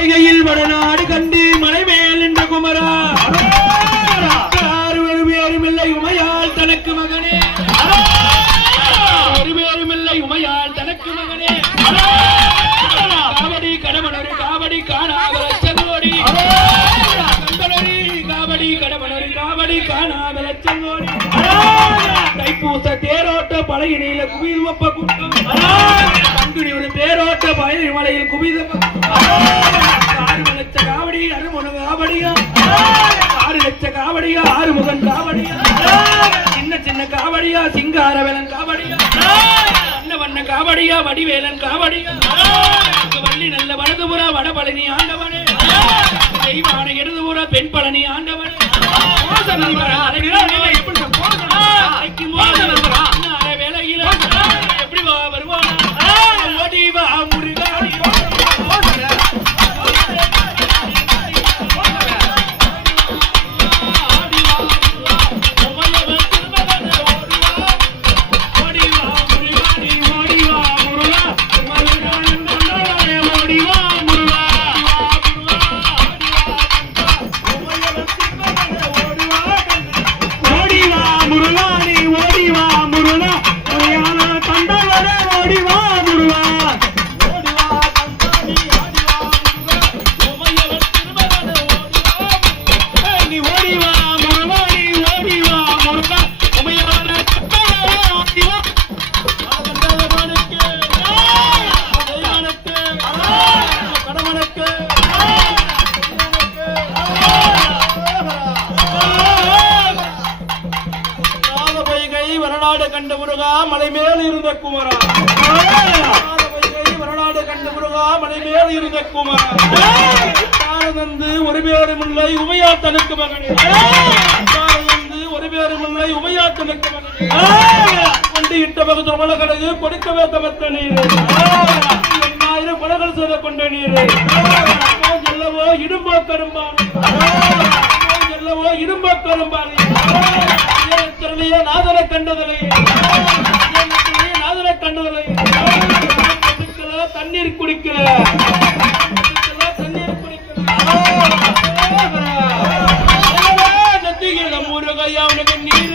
பொய்கையில் வடநாடு கண்டு மலை மேல் என்ற குமரா ஒரு பேரும் இல்லை உமையால் தனக்கு மகனே ஒரு பேரும் இல்லை உமையால் தனக்கு மகனே காவடி கடமனொரு காவடி காணாத செல்வோடி காவடி கடமனொரு காவடி காணாத செல்வோடி தைப்பூச தேரோட்ட பழையினில குவிதுவப்ப கூட்டம் பங்குனி ஒரு தேரோட்ட பழைய மலையில் குவிதப்ப 6 லட்ச காவடி அருமுக காவடியா 6 லட்ச காவடியா ஆறுமுகன் காவடியா சின்ன சின்ன காவடியா சிங்காரவேலன் காவடியா வண்ண வண்ண காவடியா வடிவேலன் காவடியா வள்ளி நல்ல வடதுபுற வடபழனி ஆண்டவனே தெய்வான இடதுபுற பெண் பழனி ஆண்டவனே வேலையில எப்படி வருவான் ஓடிவா முருகா கண்ட முருகா மலை மேல் இருந்த குமரா வரலாடு கண்ட முருகா மலை மேல் இருந்த குமரா வந்து ஒரு பேரும் இல்லை உமையா தனக்கு மகனே வந்து ஒரு பேரும் இல்லை உமையா தனக்கு மகனே கொண்டு இட்ட பகுதி மல கடகு கொடுக்கவே தமத்த நீர் 1000 படகள் செய்த கொண்ட நீர் எல்லவோ இடும்போ கரும்பான் எல்லவோ இடும்போ கரும்பான் நாதன கண்டதலை நாதன கண்டதலை தண்ணீர் குடிக்கிற தண்ணீர் குடிக்கிற முருகையா அவனுக்கு நீர்